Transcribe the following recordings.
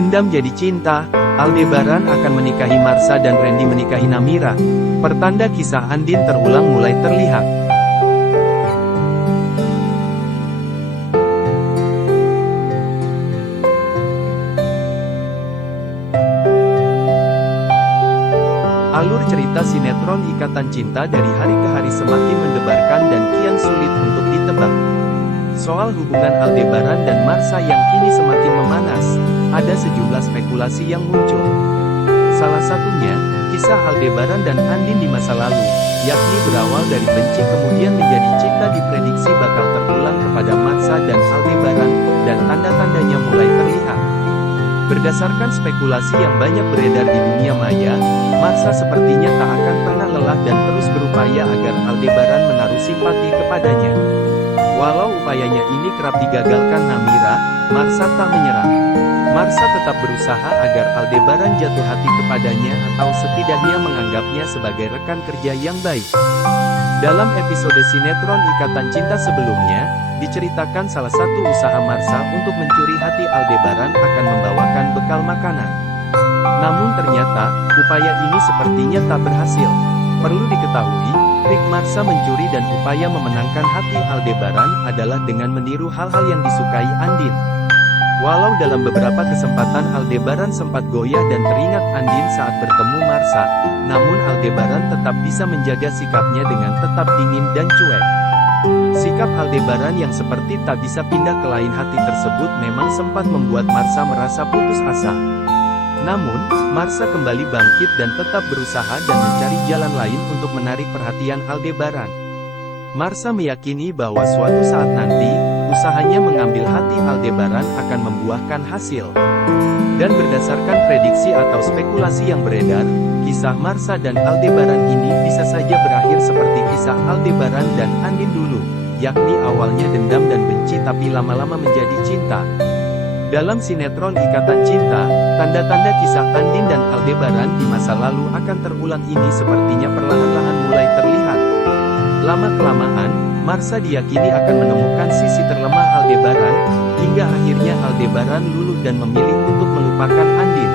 Dendam jadi cinta, Aldebaran akan menikahi Marsha dan Randy menikahi Namira. Pertanda kisah Andin terulang mulai terlihat. Alur cerita sinetron Ikatan Cinta dari hari ke hari semakin mendebarkan dan kian sulit untuk ditebak. Soal hubungan Aldebaran dan Marsha yang kini semakin memanas, ada sejumlah spekulasi yang muncul. Salah satunya, kisah Aldebaran dan Andin di masa lalu, yakni berawal dari benci kemudian menjadi cinta diprediksi bakal terulang kepada Marsha dan Aldebaran, dan tanda-tandanya mulai terlihat. Berdasarkan spekulasi yang banyak beredar di dunia maya, Marsha sepertinya tak akan pernah lelah dan terus berupaya agar Aldebaran menaruh simpati kepadanya. Walau upayanya ini kerap digagalkan Namira, Marsha tak menyerah. Marsha tetap berusaha agar Aldebaran jatuh hati kepadanya atau setidaknya menganggapnya sebagai rekan kerja yang baik. Dalam episode sinetron Ikatan Cinta sebelumnya, diceritakan salah satu usaha Marsha untuk mencuri hati Aldebaran akan membawakan bekal makanan. Namun ternyata, upaya ini sepertinya tak berhasil. Perlu diketahui, trik Marsha mencuri dan upaya memenangkan hati Aldebaran adalah dengan meniru hal-hal yang disukai Andin. Walau dalam beberapa kesempatan Aldebaran sempat goyah dan teringat Andin saat bertemu Marsha, namun Aldebaran tetap bisa menjaga sikapnya dengan tetap dingin dan cuek. Sikap Aldebaran yang seperti tak bisa pindah ke lain hati tersebut memang sempat membuat Marsha merasa putus asa. Namun, Marsha kembali bangkit dan tetap berusaha dan mencari jalan lain untuk menarik perhatian Aldebaran. Marsha meyakini bahwa suatu saat nanti, usahanya mengambil hati Aldebaran akan membuahkan hasil. Dan berdasarkan prediksi atau spekulasi yang beredar, kisah Marsha dan Aldebaran ini bisa saja berakhir seperti kisah Aldebaran dan Andin dulu, yakni awalnya dendam dan benci tapi lama-lama menjadi cinta. Dalam sinetron Ikatan Cinta, tanda-tanda kisah Andin dan Aldebaran di masa lalu akan terulang ini sepertinya perlahan-lahan mulai terlihat. Lama-kelamaan, Marsha diyakini akan menemukan sisi terlemah Aldebaran, hingga akhirnya Aldebaran luluh dan memilih untuk melupakan Andin.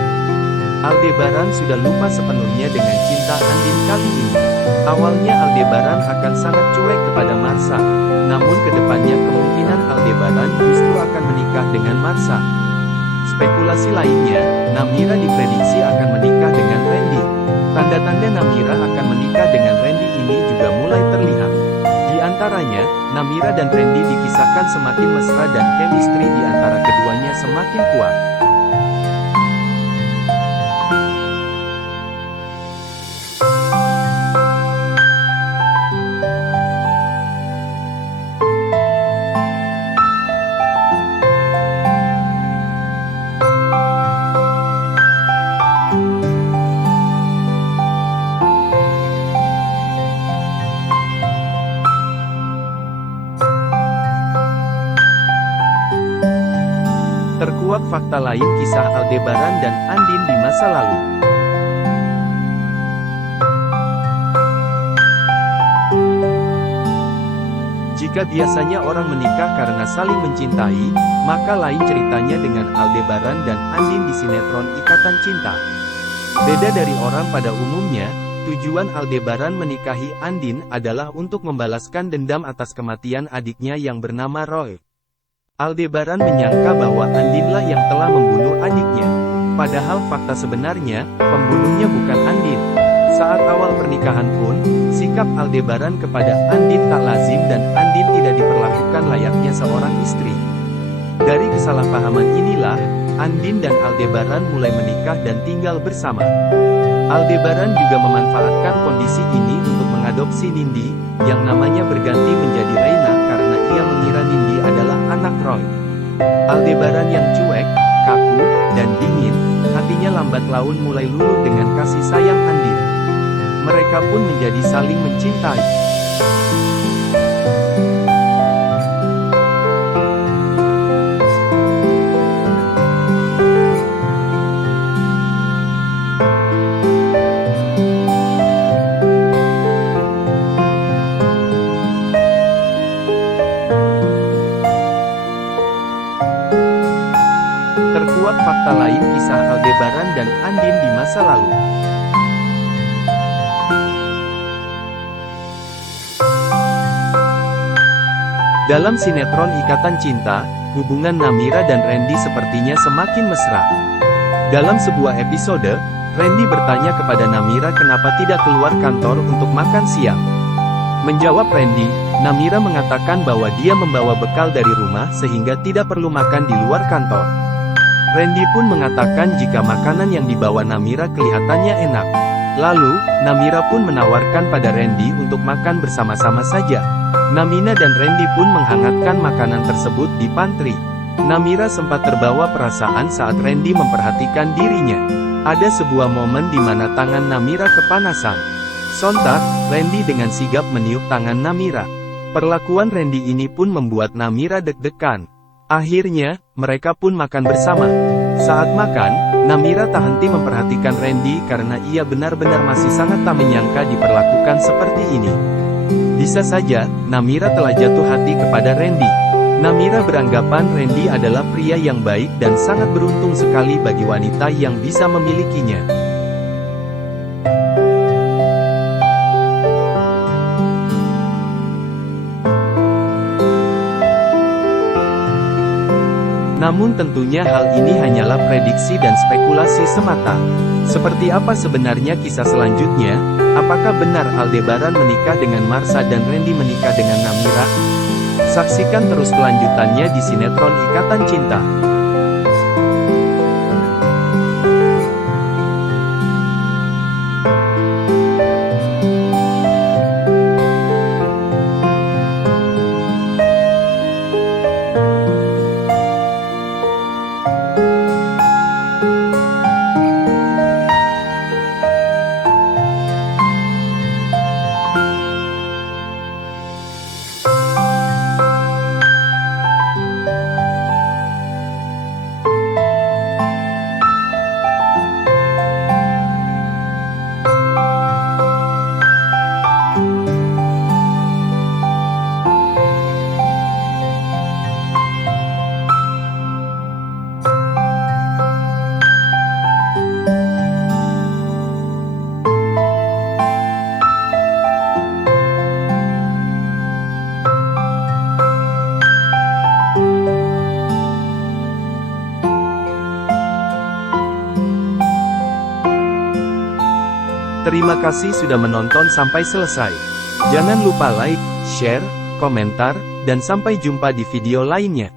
Aldebaran sudah lupa sepenuhnya dengan cinta Andin kali ini. Awalnya Aldebaran akan sangat cuek kepada Marsha, namun kedepannya kemungkinan Aldebaran justru akan menikah dengan Marsha. Spekulasi lainnya, Namira diprediksi akan menikah dengan Randy. Tanda-tanda Namira akan menikah dengan Randy ini juga mulai terlihat. Di antaranya, Namira dan Randy dikisahkan semakin mesra dan chemistry di antara keduanya semakin kuat. Terkuak fakta lain kisah Aldebaran dan Andin di masa lalu. Jika biasanya orang menikah karena saling mencintai, maka lain ceritanya dengan Aldebaran dan Andin di sinetron Ikatan Cinta. Beda dari orang pada umumnya, tujuan Aldebaran menikahi Andin adalah untuk membalaskan dendam atas kematian adiknya yang bernama Roy. Aldebaran menyangka bahwa Andinlah yang telah membunuh adiknya. Padahal fakta sebenarnya, pembunuhnya bukan Andin. Saat awal pernikahan pun, sikap Aldebaran kepada Andin tak lazim dan Andin tidak diperlakukan layaknya seorang istri. Dari kesalahpahaman inilah, Andin dan Aldebaran mulai menikah dan tinggal bersama. Aldebaran juga memanfaatkan kondisi ini untuk mengadopsi Nindi, yang namanya berganti menjadi Reina karena ia mengira Nindi adalah anak Roy. Aldebaran yang cuek, kaku, dan dingin, hatinya lambat laun mulai luluh dengan kasih sayang Andin. Mereka pun menjadi saling mencintai. mencuat fakta lain kisah Aldebaran dan Andin di masa lalu. Dalam sinetron Ikatan Cinta, hubungan Namira dan Randy sepertinya semakin mesra. Dalam sebuah episode, Randy bertanya kepada Namira kenapa tidak keluar kantor untuk makan siang. Menjawab Randy, Namira mengatakan bahwa dia membawa bekal dari rumah sehingga tidak perlu makan di luar kantor. Randy pun mengatakan jika makanan yang dibawa Namira kelihatannya enak. Lalu, Namira pun menawarkan pada Randy untuk makan bersama-sama saja. Namina dan Randy pun menghangatkan makanan tersebut di pantry. Namira sempat terbawa perasaan saat Randy memperhatikan dirinya. Ada sebuah momen di mana tangan Namira kepanasan. Sontak, Randy dengan sigap meniup tangan Namira. Perlakuan Randy ini pun membuat Namira deg-degan. Akhirnya, mereka pun makan bersama. Saat makan, Namira tak henti memperhatikan Randy karena ia benar-benar masih sangat tak menyangka diperlakukan seperti ini. Bisa saja, Namira telah jatuh hati kepada Randy. Namira beranggapan Randy adalah pria yang baik dan sangat beruntung sekali bagi wanita yang bisa memilikinya. Namun tentunya hal ini hanyalah prediksi dan spekulasi semata. Seperti apa sebenarnya kisah selanjutnya? Apakah benar Aldebaran menikah dengan Marsha dan Randy menikah dengan Namira? Saksikan terus kelanjutannya di sinetron Ikatan Cinta. Terima kasih sudah menonton sampai selesai. Jangan lupa like, share, komentar, dan sampai jumpa di video lainnya.